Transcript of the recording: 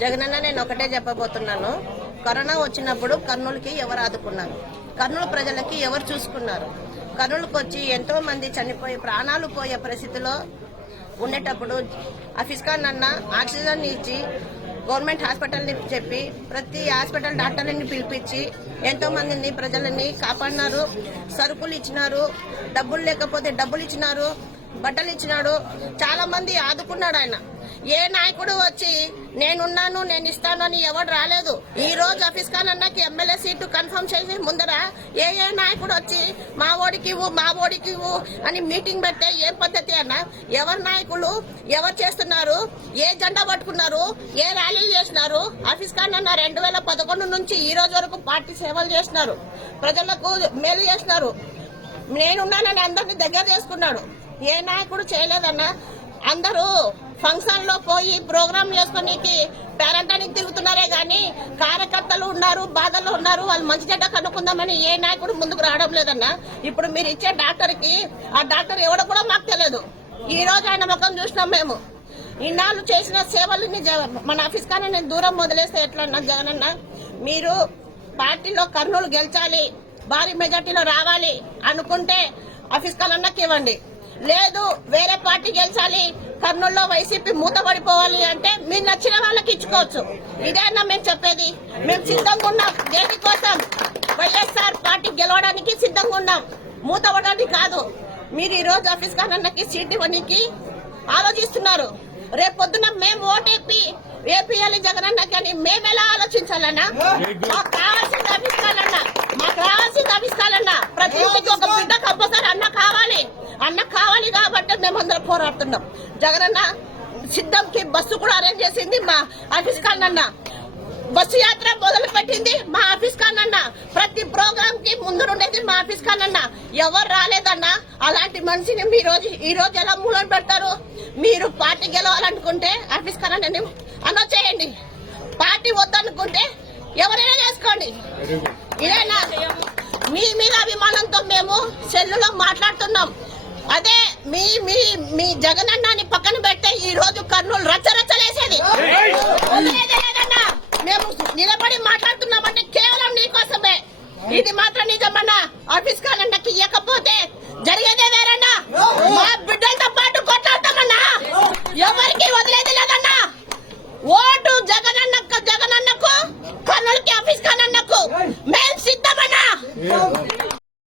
జగనన్న, నేను ఒకటే చెప్పబోతున్నాను. కరోనా వచ్చినప్పుడు కర్నూలుకి ఎవరు ఆదుకున్నారు? కర్నూలు ప్రజలకి ఎవరు చూసుకున్నారు? కర్నూలుకు వచ్చి ఎంతో మంది చనిపోయి ప్రాణాలు పోయే పరిస్థితిలో ఉండేటప్పుడు ఆఫీస్కాన్ అన్న ఆక్సిజన్ ఇచ్చి గవర్నమెంట్ హాస్పిటల్ని చెప్పి ప్రతి హాస్పిటల్ డాక్టర్లని పిలిపించి ఎంతో మందిని ప్రజలని కాపాడినారు. సరుకులు ఇచ్చినారు, డబ్బులు లేకపోతే డబ్బులు ఇచ్చినారు, బట్టలు ఇచ్చినాడు. చాలా మంది ఆదుకున్నాడు ఆయన. ఏ నాయకుడు వచ్చి నేనున్నాను నేను ఇస్తాను అని ఎవరు రాలేదు. ఈ రోజు ఆఫీస్కాన్ అన్నకి ఎమ్మెల్యే సీటు కన్ఫర్మ్ చేసి ముందర ఏ నాయకుడు వచ్చి మా ఓడికి ఇవ్వు అని మీటింగ్ పెడితే ఏం పద్ధతి అన్న? ఎవరు నాయకులు ఎవరు చేస్తున్నారు? ఏ జెండా పట్టుకున్నారు? ఏ ర్యాలీలు చేసినారు? ఆఫీస్కాన్ అన్న 2011 నుంచి ఈ రోజు వరకు పార్టీ సేవలు చేసినారు, ప్రజలకు మేలు చేసినారు. నేనున్నానని అందరినీ దగ్గర చేసుకున్నాడు. ఏ నాయకుడు చేయలేదన్నా. అందరూ ఫంక్షన్ లో పోయి ప్రోగ్రామ్ చేసుకోనికి పేరంటానికి తిరుగుతున్నారే గాని కార్యకర్తలు ఉన్నారు, బాధల్లో ఉన్నారు, వాళ్ళు మంచి చెడ్డ కనుక్కుందామని ఏ నాయకుడు ముందుకు రావడం లేదన్నా. ఇప్పుడు మీరు ఇచ్చే డాక్టర్ కి ఆ డాక్టర్ ఎవడో కూడా మాకు తెలియదు. ఈ రోజు ఆయన ముఖం చూసినాం మేము. ఇన్నాళ్ళు చేసిన సేవలని మన ఆఫీస్కాన్ నేను దూరం వదిలేస్తే ఎట్లన్నా? జగనన్న, మీరు పార్టీలో కర్నూలు గెలిచాలి, భారీ మెజార్టీలో రావాలి అనుకుంటే ఆఫీస్కాన్ అన్నకి ఇవ్వండి. లేదు వేరే పార్టీ గెలిచాలి, కర్నూలులో వైసీపీ మూతపడిపోవాలి అంటే మీరు నచ్చిన వాళ్ళకి ఇచ్చుకోవచ్చు. ఇదేనా మేము చెప్పేది? మేము సిద్ధంగా ఉన్నాం. దేనికోసం? వైఎస్ఆర్ పార్టీ గెలవడానికి సిద్ధంగా ఉన్నాం, మూతపడడానికి కాదు. మీరు ఈ రోజు ఆఫీస్కాన్ అన్నకి సీట్ ఇవ్వడానికి ఆలోచిస్తున్నారు. రేపు పొద్దున మేము ఓటేపి ఏపీఎల్ జగనన్నకి అని మేము ఎలా ఆలోచించాలన్నా? మాకు కావాల్సింది ఆఫీస్కాన్ అన్న, మాకు రావాల్సింది ఆఫీస్కాన్ అన్న. ప్రతి ఇంటికి ఒక బిడ్డ కంపల్సరీ అన్న కావాలి కాబట్టి మేమందరం పోరాడుతున్నాం. జగనన్న సిద్ధంకి బస్సు కూడా అరేంజ్ చేసింది మా ఆఫీస్కాన్ అన్న. బస్సు యాత్ర మొదలు పెట్టింది మా ఆఫీస్కాన్ అన్న. ప్రతి ప్రోగ్రామ్ కి ముందు ఉండేది మా ఆఫీస్కాన్ అన్న. ఎవరు రాలేదన్నా. అలాంటి మనిషిని ఈ రోజు ఎలా మూలం పెడతారు? మీరు పార్టీ గెలవాలనుకుంటే ఆఫీస్కాన్ అన్నని అనౌన్స్ చేయండి. పార్టీ వద్దనుకుంటే ఎవరైనా చేసుకోండి. ఇదేనా? మీ మీద అభిమానంతో మేము సెల్లులో మాట్లాడుతున్నాం. అదే మీ జగనన్నని పక్కన పెడితే ఈ రోజు కర్నూలు రచ్చరచ్చలేసేది. మేము నిలబడి మాట్లాడుతున్నామంటే కేవలం నీకోసమే. ఇది మాత్రం నిజమన్నా. ఆఫీస్కాన్ అన్నకి ఇవ్వకపోతే